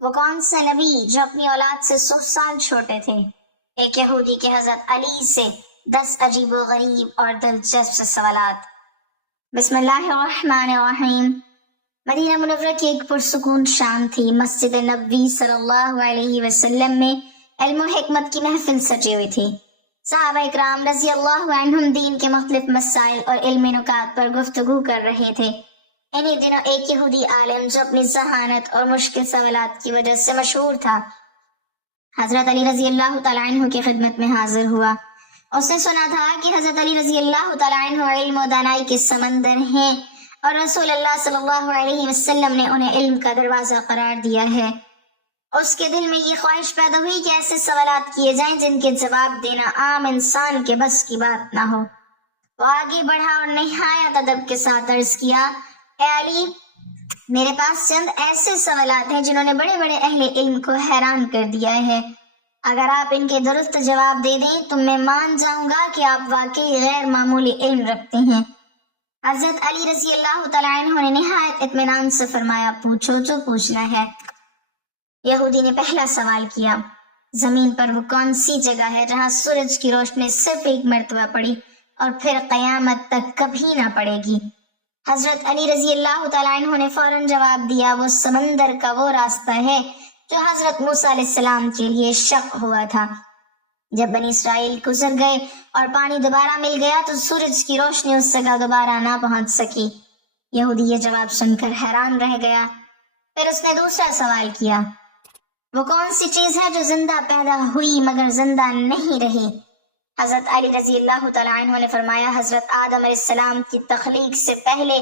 وہ کون سا نبی جو اپنی اولاد سے 100 سال چھوٹے تھے؟ ایک یہودی کے حضرت علی سے 10 عجیب و غریب اور دلچسپ سوالات۔ بسم اللہ الرحمن الرحیم۔ مدینہ منورہ کی ایک پرسکون شام تھی۔ مسجد نبوی صلی اللہ علیہ وسلم میں علم و حکمت کی محفل سجی ہوئی تھی۔ صحابہ اکرام رضی اللہ عنہم دین کے مختلف مسائل اور علمی نکات پر گفتگو کر رہے تھے۔ انہی دنوں ایک یہودی عالم جو اپنی ذہانت اور مشکل سوالات کی وجہ سے مشہور تھا، حضرت علی رضی اللہ تعالیٰ عنہ کی خدمت میں حاضر ہوا۔ اس نے سنا تھا کہ حضرت علی رضی اللہ تعالیٰ عنہ علم و دانائی کے سمندر ہیں اور رسول اللہ صلی اللہ علیہ وسلم نے انہیں علم کا دروازہ قرار دیا ہے۔ اس کے دل میں یہ خواہش پیدا ہوئی کہ ایسے سوالات کیے جائیں جن کے جواب دینا عام انسان کے بس کی بات نہ ہو۔ وہ آگے بڑھا اور نہایت ادب کے ساتھ عرض کیا، اے علی، میرے پاس چند ایسے سوالات ہیں جنہوں نے بڑے بڑے اہل علم کو حیران کر دیا ہے۔ اگر آپ ان کے درست جواب دے دیں تو میں مان جاؤں گا کہ آپ واقعی غیر معمولی علم رکھتے ہیں۔ حضرت علی رضی اللہ تعالیٰ عنہ نے نہایت اطمینان سے فرمایا، پوچھو جو پوچھنا ہے۔ یہودی نے پہلا سوال کیا، زمین پر وہ کون سی جگہ ہے جہاں سورج کی روشنی صرف ایک مرتبہ پڑی اور پھر قیامت تک کبھی نہ پڑے گی؟ حضرت علی رضی اللہ تعالیٰ عنہ نے فوراً جواب دیا، وہ سمندر کا وہ راستہ ہے جو حضرت موسیٰ علیہ السلام کے لیے شق ہوا تھا۔ جب بنی اسرائیل گزر گئے اور پانی دوبارہ مل گیا تو سورج کی روشنی اس جگہ دوبارہ نہ پہنچ سکی۔ یہودی یہ جواب سن کر حیران رہ گیا۔ پھر اس نے دوسرا سوال کیا، وہ کون سی چیز ہے جو زندہ پیدا ہوئی مگر زندہ نہیں رہی؟ حضرت علی رضی اللہ تعالیٰ عنہ نے فرمایا، حضرت آدم علیہ السلام کی تخلیق سے پہلے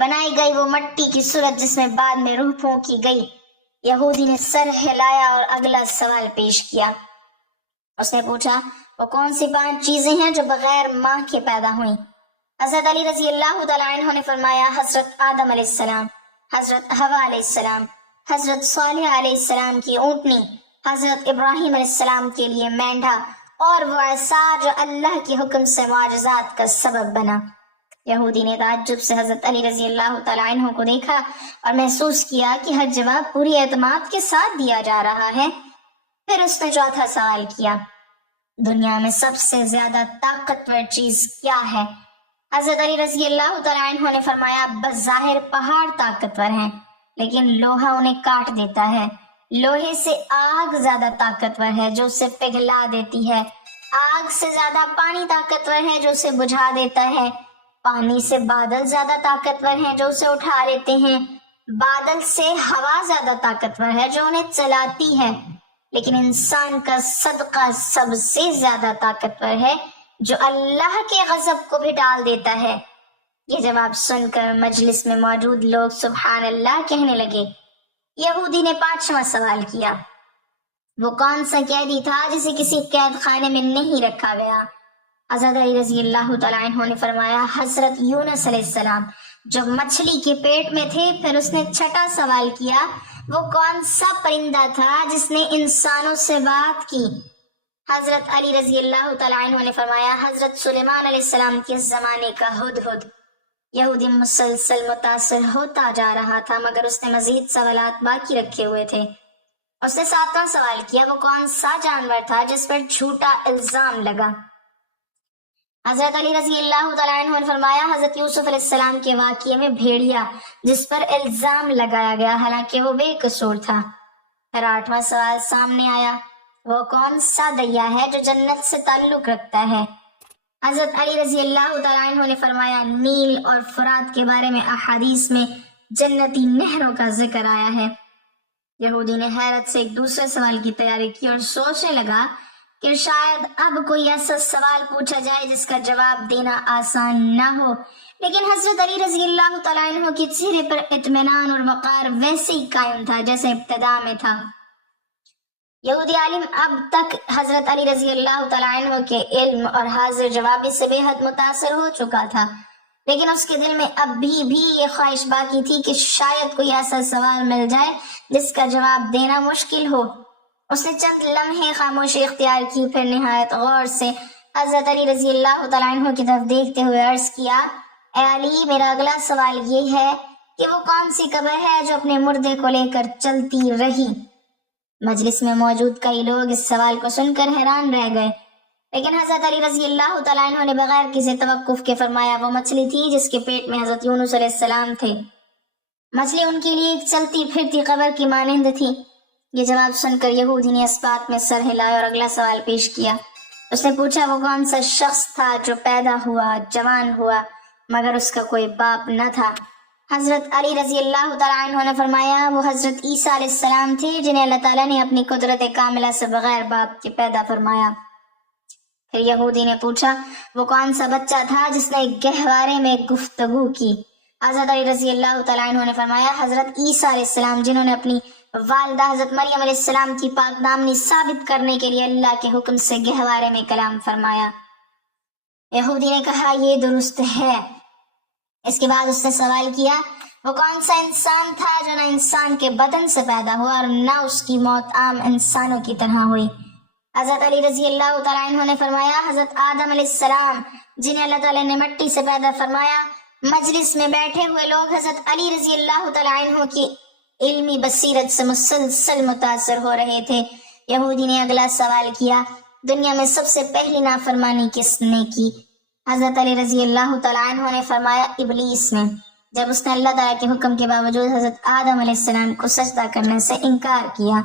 بنائی گئی وہ مٹی کی صورت جس میں بعد میں روح پھونکی گئی۔ یہودی نے سر ہلایا اور اگلا سوال پیش کیا۔ اس نے پوچھا، وہ کون سی 5 چیزیں ہیں جو بغیر ماں کے پیدا ہوئیں؟ حضرت علی رضی اللہ تعالیٰ عنہ نے فرمایا، حضرت آدم علیہ السلام، حضرت حوا علیہ السلام، حضرت صالح علیہ السلام کی اونٹنی، حضرت ابراہیم علیہ السلام کے لیے مینڈھا، اور وہ عصا جو اللہ کے حکم سے معجزات کا سبب بنا۔ یہودی نے تعجب سے حضرت علی رضی اللہ تعالیٰ عنہ کو دیکھا اور محسوس کیا کہ ہر جواب پوری اعتماد کے ساتھ دیا جا رہا ہے۔ پھر اس نے چوتھا سوال کیا، دنیا میں سب سے زیادہ طاقتور چیز کیا ہے؟ حضرت علی رضی اللہ تعالیٰ عنہ نے فرمایا، بظاہر پہاڑ طاقتور ہیں لیکن لوہا انہیں کاٹ دیتا ہے۔ لوہے سے آگ زیادہ طاقتور ہے جو اسے پگھلا دیتی ہے۔ آگ سے زیادہ پانی طاقتور ہے جو اسے بجھا دیتا ہے۔ پانی سے بادل زیادہ طاقتور ہیں جو اسے اٹھا لیتے ہیں۔ بادل سے ہوا زیادہ طاقتور ہے جو انہیں چلاتی ہے۔ لیکن انسان کا صدقہ سب سے زیادہ طاقتور ہے جو اللہ کے غضب کو بھی ڈال دیتا ہے۔ یہ جواب سن کر مجلس میں موجود لوگ سبحان اللہ کہنے لگے۔ یہودی نے 5واں سوال کیا، وہ کون سا قیدی تھا جسے کسی قید خانے میں نہیں رکھا گیا؟ حضرت علی رضی اللہ تعالیٰ عنہ نے فرمایا، حضرت یونس علیہ السلام جو مچھلی کے پیٹ میں تھے۔ پھر اس نے 6واں سوال کیا، وہ کون سا پرندہ تھا جس نے انسانوں سے بات کی؟ حضرت علی رضی اللہ تعالیٰ عنہ نے فرمایا، حضرت سلیمان علیہ السلام کے زمانے کا ہدہد۔ یہودی مسلسل متاثر ہوتا جا رہا تھا مگر اس نے مزید سوالات باقی رکھے ہوئے تھے۔ اس نے 7واں سوال کیا، وہ کون سا جانور تھا جس پر جھوٹا الزام لگا؟ حضرت علی رضی اللہ تعالیٰ عنہ نے فرمایا، حضرت یوسف علیہ السلام کے واقعے میں بھیڑیا جس پر الزام لگایا گیا حالانکہ وہ بے قصور تھا۔ پھر 8واں سوال سامنے آیا، وہ کون سا دریا ہے جو جنت سے تعلق رکھتا ہے؟ حضرت علی رضی اللہ تعالیٰ عنہ نے فرمایا، نیل اور فرات کے بارے میں احادیث میں جنتی نہروں کا ذکر آیا ہے۔ یہودی نے حیرت سے ایک دوسرے سوال کی تیاری کی اور سوچنے لگا کہ شاید اب کوئی ایسا سوال پوچھا جائے جس کا جواب دینا آسان نہ ہو، لیکن حضرت علی رضی اللہ تعالیٰ عنہ کے چہرے پر اطمینان اور وقار ویسے ہی قائم تھا جیسے ابتدا میں تھا۔ یہودی عالم اب تک حضرت علی رضی اللہ تعالیٰ عنہ کے علم اور حاضر جوابی سے بے حد متاثر ہو چکا تھا، لیکن اس کے دل میں اب بھی یہ خواہش باقی تھی کہ شاید کوئی ایسا سوال مل جائے جس کا جواب دینا مشکل ہو۔ اس نے چند لمحے خاموشی اختیار کی، پھر نہایت غور سے حضرت علی رضی اللہ تعالیٰ عنہ کی طرف دیکھتے ہوئے عرض کیا، اے علی، میرا اگلا سوال یہ ہے کہ وہ کون سی قبر ہے جو اپنے مردے کو لے کر چلتی رہی؟ مجلس میں موجود کئی لوگ اس سوال کو سن کر حیران رہ گئے، لیکن حضرت علی رضی اللہ تعالیٰ عنہ نے بغیر کسی توقف کے فرمایا وہ مچھلی تھی جس کے پیٹ میں حضرت یونس علیہ السلام تھے۔ مچھلی ان کے لیے ایک چلتی پھرتی قبر کی مانند تھی۔ یہ جواب سن کر یہودی نے اس بات میں سر ہلایا اور اگلا سوال پیش کیا۔ اس نے پوچھا وہ کون سا شخص تھا جو پیدا ہوا، جوان ہوا، مگر اس کا کوئی باپ نہ تھا؟ حضرت علی رضی اللہ تعالیٰ عنہ نے فرمایا وہ حضرت عیسیٰ علیہ السلام تھے جنہیں اللہ تعالیٰ نے اپنی قدرت کاملہ سے بغیر باپ کے پیدا فرمایا۔ پھر یہودی نے پوچھا وہ کون سا بچہ تھا جس نے گہوارے میں گفتگو کی؟ حضرت علی رضی اللہ تعالیٰ عنہ نے فرمایا حضرت عیسیٰ علیہ السلام، جنہوں نے اپنی والدہ حضرت مریم علیہ السلام کی پاک دامنی ثابت کرنے کے لیے اللہ کے حکم سے گہوارے میں کلام فرمایا۔ یہودی نے کہا یہ درست ہے۔ اس کے بعد اس نے سوال کیا وہ کون سا انسان تھا جو نہ انسان کے بدن سے پیدا ہوا اور نہ اس کی موت عام انسانوں کی طرح ہوئی؟ حضرت علی رضی اللہ تعالیٰ عنہ نے فرمایا حضرت آدم علیہ السلام، جنہیں اللہ تعالیٰ نے مٹی سے پیدا فرمایا۔ مجلس میں بیٹھے ہوئے لوگ حضرت علی رضی اللہ تعالیٰ عنہ کی علمی بصیرت سے مسلسل متاثر ہو رہے تھے۔ یہودی نے اگلا سوال کیا دنیا میں سب سے پہلی نافرمانی کس نے کی؟ حضرت علی رضی اللہ تعالیٰ عنہ نے فرمایا ابلیس نے، جب اس نے اللہ تعالیٰ کے حکم کے باوجود حضرت آدم علیہ السلام کو سجدہ کرنے سے انکار کیا۔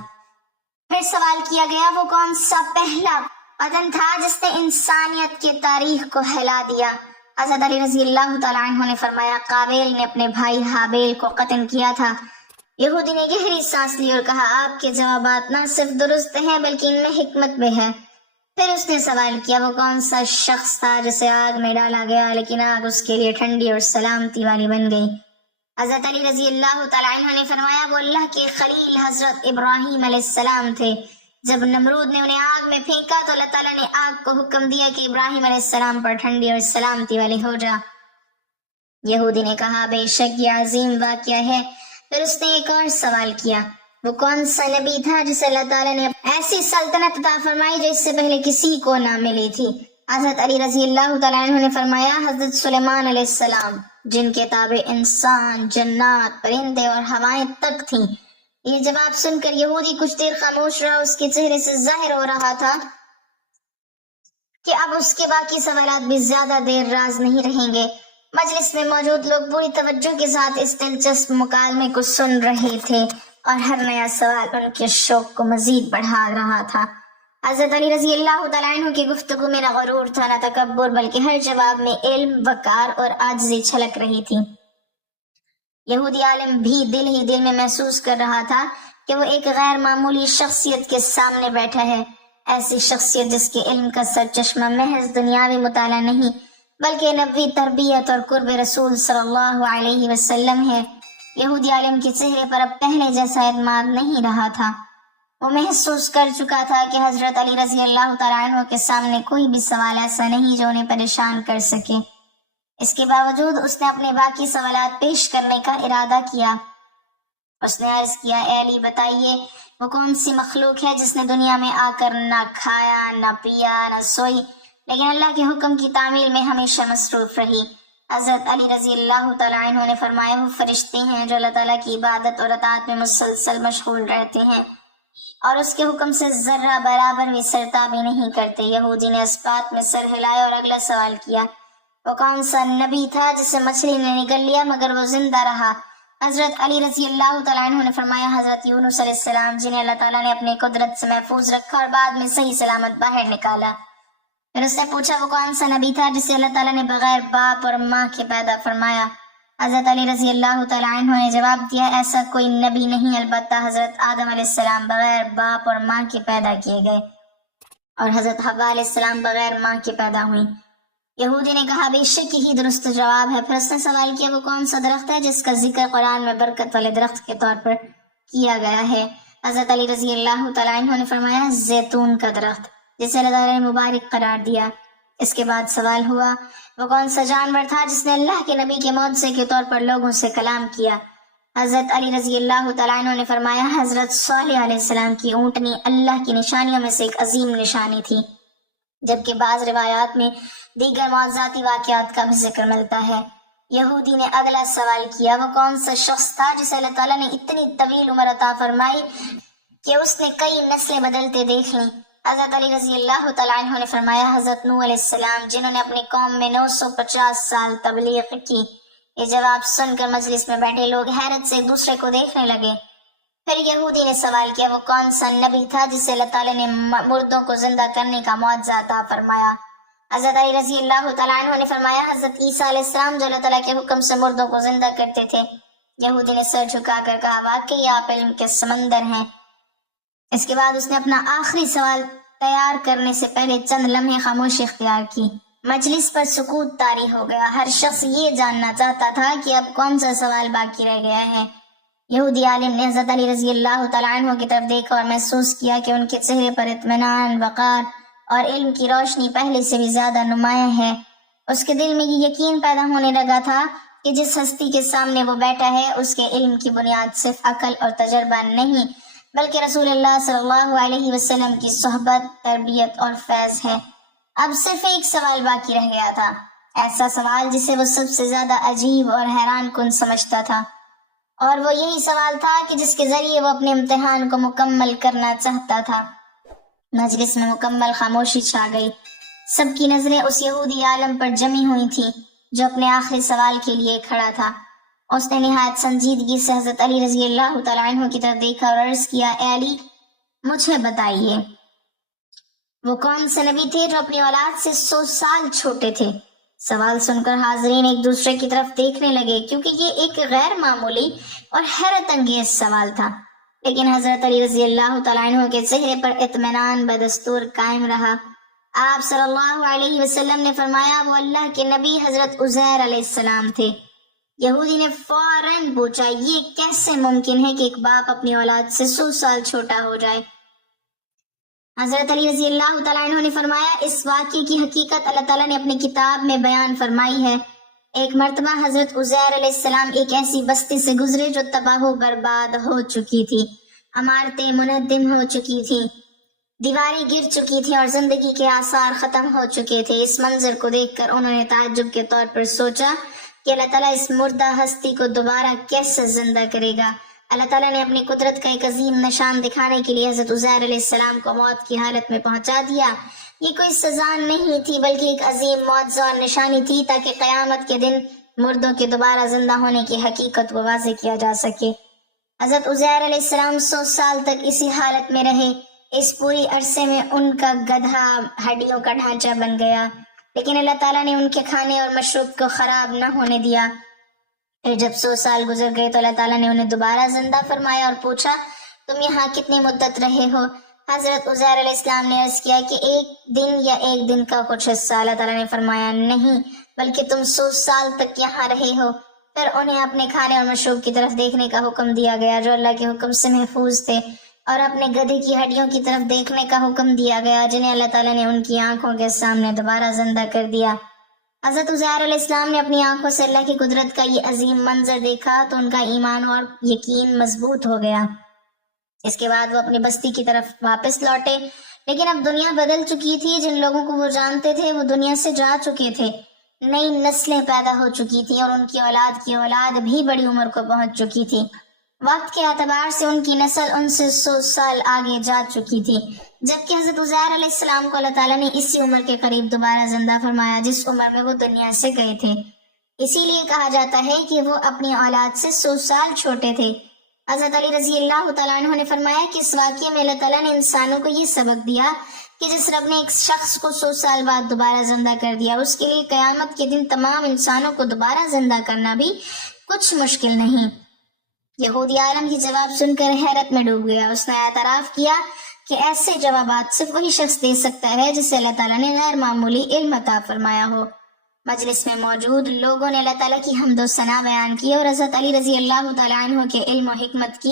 پھر سوال کیا گیا وہ کون سا پہلا بدن تھا جس نے انسانیت کی تاریخ کو ہلا دیا؟ حضرت علی رضی اللہ تعالیٰ عنہ نے فرمایا قابیل نے اپنے بھائی حابیل کو قتل کیا تھا۔ یہودی نے گہری سانس لی اور کہا آپ کے جوابات نہ صرف درست ہیں بلکہ ان میں حکمت بھی ہے۔ پھر اس نے سوال کیا وہ کون سا شخص تھا جسے آگ میں ڈالا گیا لیکن آگ اس کے لیے ٹھنڈی اور سلامتی والی بن گئی؟ حضرت علی رضی اللہ تعالیٰ عنہ نے فرمایا وہ اللہ کے خلیل حضرت ابراہیم علیہ السلام تھے۔ جب نمرود نے انہیں آگ میں پھینکا تو اللہ تعالیٰ نے آگ کو حکم دیا کہ ابراہیم علیہ السلام پر ٹھنڈی اور سلامتی والی ہو جا۔ یہودی نے کہا بے شک یہ عظیم واقعہ ہے۔ پھر اس نے ایک اور سوال کیا وہ کون سا نبی تھا جسے اللہ تعالیٰ نے ایسی سلطنت عطا فرمائی جو اس سے پہلے کسی کو نہ ملی تھی؟ حضرت علی رضی اللہ تعالیٰ عنہ نے فرمایا حضرت سلیمان علیہ السلام، جن کے تابع انسان، جنات، پرندے اور ہوائیں تک تھیں۔ یہ جواب سن کر یہودی کچھ دیر خاموش رہا۔ اس کے چہرے سے ظاہر ہو رہا تھا کہ اب اس کے باقی سوالات بھی زیادہ دیر راز نہیں رہیں گے۔ مجلس میں موجود لوگ پوری توجہ کے ساتھ اس دلچسپ مکالمے کو سن رہے تھے اور ہر نیا سوال ان کے شوق کو مزید بڑھا رہا تھا۔ حضرت علی رضی اللہ تعالیٰ عنہ کی گفتگو میں نہ غرور تھا نہ تکبر، بلکہ ہر جواب میں علم، وقار اور عاجزی چھلک رہی تھی۔ یہودی عالم بھی دل ہی دل میں محسوس کر رہا تھا کہ وہ ایک غیر معمولی شخصیت کے سامنے بیٹھا ہے، ایسی شخصیت جس کے علم کا سرچشمہ محض دنیاوی مطالعہ نہیں بلکہ نبوی تربیت اور قرب رسول صلی اللہ علیہ وسلم ہے۔ یہودی عالم کے چہرے پر اب پہلے جیسا اعتماد نہیں رہا تھا۔ وہ محسوس کر چکا تھا کہ حضرت علی رضی اللہ تعالیٰ عنہ کے سامنے کوئی بھی سوال ایسا نہیں جو انہیں پریشان کر سکے۔ اس کے باوجود اس نے اپنے باقی سوالات پیش کرنے کا ارادہ کیا۔ اس نے عرض کیا اے علی بتائیے وہ کون سی مخلوق ہے جس نے دنیا میں آ کر نہ کھایا، نہ پیا، نہ سوئی، لیکن اللہ کے حکم کی تعمیل میں ہمیشہ مصروف رہی؟ حضرت علی رضی اللہ تعالیٰ عنہ نے فرمایا وہ فرشتے ہیں جو اللہ تعالیٰ کی عبادت اور اطاعت میں مسلسل مشغول رہتے ہیں اور اس کے حکم سے ذرہ برابر بھی سرتابی نہیں کرتے۔ یہودی نے اس بات میں سر ہلایا اور اگلا سوال کیا وہ کون سا نبی تھا جسے مچھلی نے نگل لیا مگر وہ زندہ رہا؟ حضرت علی رضی اللہ تعالیٰ عنہ نے فرمایا حضرت یونس علیہ السلام، جنہیں اللہ تعالیٰ نے اپنی قدرت سے محفوظ رکھا اور بعد میں صحیح سلامت باہر نکالا۔ پھر اس نے پوچھا وہ کون سا نبی تھا جسے اللہ تعالیٰ نے بغیر باپ اور ماں کے پیدا فرمایا؟ حضرت علی رضی اللہ تعالیٰ عنہ نے جواب دیا ایسا کوئی نبی نہیں، البتہ حضرت آدم علیہ السلام بغیر باپ اور ماں کے پیدا کیے گئے اور حضرت حوا علیہ السلام بغیر ماں کے پیدا ہوئیں۔ یہودی نے کہا بے شک یہی درست جواب ہے۔ پھر اس نے سوال کیا وہ کون سا درخت ہے جس کا ذکر قرآن میں برکت والے درخت کے طور پر کیا گیا ہے؟ حضرت علی رضی اللہ تعالیٰ عنہ نے فرمایا زیتون کا درخت، جسے اللہ تعالیٰ نے مبارک قرار دیا۔ اس کے بعد سوال ہوا وہ کون سا جانور تھا جس نے اللہ کے نبی کے معجزے کے طور پر لوگوں سے کلام کیا؟ حضرت علی رضی اللہ تعالیٰ عنہ نے فرمایا حضرت صالح علیہ السلام کی اونٹنی اللہ کی نشانیوں میں سے ایک عظیم نشانی تھی، جبکہ بعض روایات میں دیگر معجزاتی واقعات کا بھی ذکر ملتا ہے۔ یہودی نے اگلا سوال کیا وہ کون سا شخص تھا جسے اللہ تعالیٰ نے اتنی طویل عمر عطا فرمائی کہ اس نے کئی نسلیں بدلتے دیکھ لیں۔ حضرت علی رضی اللہ تعالیٰ عنہ نے فرمایا حضرت نوح علیہ السلام جنہوں نے اپنی قوم میں 950 سال تبلیغ کی، یہ جواب سن کر مجلس میں بیٹھے لوگ حیرت سے ایک دوسرے کو دیکھنے لگے۔ پھر یہودی نے سوال کیا وہ کون سا نبی تھا جسے اللہ تعالیٰ نے مردوں کو زندہ کرنے کا معجزہ عطا فرمایا؟ حضرت علی رضی اللہ تعالیٰ عنہ نے فرمایا حضرت عیسیٰ علیہ السلام جو اللہ تعالیٰ کے حکم سے مردوں کو زندہ کرتے تھے۔ یہودی نے سر جھکا کر کہا واقعی آپ علم کے سمندر ہیں۔ اس کے بعد اس نے اپنا آخری سوال تیار کرنے سے پہلے چند لمحے خاموشی اختیار کی۔ مجلس پر سکوت طاری ہو گیا۔ ہر شخص یہ جاننا چاہتا تھا کہ اب کون سا سوال باقی رہ گیا ہے۔ یہودی عالم نے حضرت علی رضی اللہ تعالیٰ عنہ کی طرف دیکھا اور محسوس کیا کہ ان کے چہرے پر اطمینان، وقار اور علم کی روشنی پہلے سے بھی زیادہ نمایاں ہے۔ اس کے دل میں یہ یقین پیدا ہونے لگا تھا کہ جس ہستی کے سامنے وہ بیٹھا ہے اس کے علم کی بنیاد صرف عقل اور تجربہ نہیں بلکہ رسول اللہ صلی اللہ علیہ وسلم کی صحبت، تربیت اور فیض ہے۔ اب صرف ایک سوال باقی رہ گیا تھا، ایسا سوال جسے وہ سب سے زیادہ عجیب اور حیران کن سمجھتا تھا، اور وہ یہی سوال تھا کہ جس کے ذریعے وہ اپنے امتحان کو مکمل کرنا چاہتا تھا۔ مجلس میں مکمل خاموشی چھا گئی۔ سب کی نظریں اس یہودی عالم پر جمی ہوئی تھیں جو اپنے آخری سوال کے لیے کھڑا تھا۔ اس نے نہایت سنجیدگی سے حضرت علی رضی اللہ تعالیٰ عنہ کی طرف دیکھا اور عرض کیا اے علی مجھے بتائیے وہ کون سے نبی تھے جو اپنی اولاد سے 100 سال چھوٹے تھے؟ سوال سن کر حاضرین ایک دوسرے کی طرف دیکھنے لگے کیونکہ یہ ایک غیر معمولی اور حیرت انگیز سوال تھا، لیکن حضرت علی رضی اللہ تعالیٰ عنہ کے چہرے پر اطمینان بدستور قائم رہا۔ آپ صلی اللہ علیہ وسلم نے فرمایا وہ اللہ کے نبی حضرت عزیر علیہ السلام تھے۔ یہودی نے فوراً پوچھا یہ کیسے ممکن ہے کہ ایک باپ اپنی اولاد سے 100 سال چھوٹا ہو جائے؟ حضرت علی رضی اللہ تعالیٰ عنہ نے فرمایا اس واقعے کی حقیقت اللہ تعالیٰ نے اپنی کتاب میں بیان فرمائی ہے۔ ایک مرتبہ حضرت عزیر علیہ السلام ایک ایسی بستی سے گزرے جو تباہ و برباد ہو چکی تھی، عمارتیں منہدم ہو چکی تھیں، دیواریں گر چکی تھیں اور زندگی کے آثار ختم ہو چکے تھے۔ اس منظر کو دیکھ کر انہوں نے تعجب کے طور پر سوچا کہ اللہ تعالیٰ اس مردہ ہستی کو دوبارہ کیسے زندہ کرے گا؟ اللہ تعالیٰ نے اپنی قدرت کا ایک عظیم نشان دکھانے کے لیے حضرت عزیر علیہ السلام کو موت کی حالت میں پہنچا دیا۔ یہ کوئی سزا نہیں تھی بلکہ ایک عظیم معجزہ اور نشانی تھی تاکہ قیامت کے دن مردوں کے دوبارہ زندہ ہونے کی حقیقت کو واضح کیا جا سکے۔ حضرت عزیر علیہ السلام 100 سال تک اسی حالت میں رہے۔ اس پوری عرصے میں ان کا گدھا ہڈیوں کا ڈھانچہ بن گیا، لیکن اللہ تعالیٰ نے ان کے کھانے اور مشروب کو خراب نہ ہونے دیا۔ پھر جب 100 سال گزر گئے تو اللہ تعالیٰ نے انہیں دوبارہ زندہ فرمایا اور پوچھا تم یہاں کتنی مدت رہے ہو؟ حضرت عزیر علیہ السلام نے عرض کیا کہ 1 دن یا 1 دن کا کچھ حصہ۔ اللہ تعالیٰ نے فرمایا نہیں بلکہ تم 100 سال تک یہاں رہے ہو۔ پھر انہیں اپنے کھانے اور مشروب کی طرف دیکھنے کا حکم دیا گیا جو اللہ کے حکم سے محفوظ تھے، اور اپنے گدھے کی ہڈیوں کی طرف دیکھنے کا حکم دیا گیا جنہیں اللہ تعالیٰ نے ان کی آنکھوں کے سامنے دوبارہ زندہ کر دیا۔ حضرت عزیر علیہ السلام نے اپنی آنکھوں سے اللہ کی قدرت کا یہ عظیم منظر دیکھا تو ان کا ایمان اور یقین مضبوط ہو گیا۔ اس کے بعد وہ اپنی بستی کی طرف واپس لوٹے، لیکن اب دنیا بدل چکی تھی۔ جن لوگوں کو وہ جانتے تھے وہ دنیا سے جا چکے تھے، نئی نسلیں پیدا ہو چکی تھیں اور ان کی اولاد بھی بڑی عمر کو پہنچ چکی تھی۔ وقت کے اعتبار سے ان کی نسل ان سے 100 سال آگے جا چکی تھی، جبکہ حضرت عزیر علیہ السلام کو اللہ تعالیٰ نے اسی عمر کے قریب دوبارہ زندہ فرمایا جس عمر میں وہ دنیا سے گئے تھے۔ اسی لیے کہا جاتا ہے کہ وہ اپنی اولاد سے 100 سال چھوٹے تھے۔ حضرت علی رضی اللہ تعالیٰ عنہ نے فرمایا کہ اس واقعے میں اللہ تعالیٰ نے انسانوں کو یہ سبق دیا کہ جس رب نے ایک شخص کو 100 سال بعد دوبارہ زندہ کر دیا، اس کے لیے قیامت کے دن تمام انسانوں کو دوبارہ زندہ کرنا بھی کچھ مشکل نہیں۔ یہودی عالم کی جواب سن کر حیرت میں ڈوب گیا۔ اس نے اعتراف کیا کہ ایسے جوابات صرف وہی شخص دے سکتا ہے جسے اللہ تعالیٰ نے غیر معمولی علم عطا فرمایا ہو۔ مجلس میں موجود لوگوں نے اللہ تعالیٰ کی حمد و ثنا بیان کی اور حضرت علی رضی اللہ تعالیٰ عنہ کے علم و حکمت کی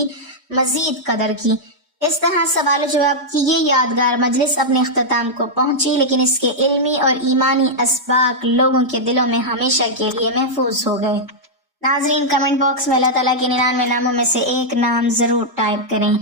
مزید قدر کی۔ اس طرح سوال و جواب کی یہ یادگار مجلس اپنے اختتام کو پہنچی، لیکن اس کے علمی اور ایمانی اسباق لوگوں کے دلوں میں ہمیشہ کے لیے محفوظ ہو گئے۔ ناظرین کمنٹ باکس میں اللہ تعالیٰ کے 99 ناموں میں سے ایک نام ضرور ٹائپ کریں۔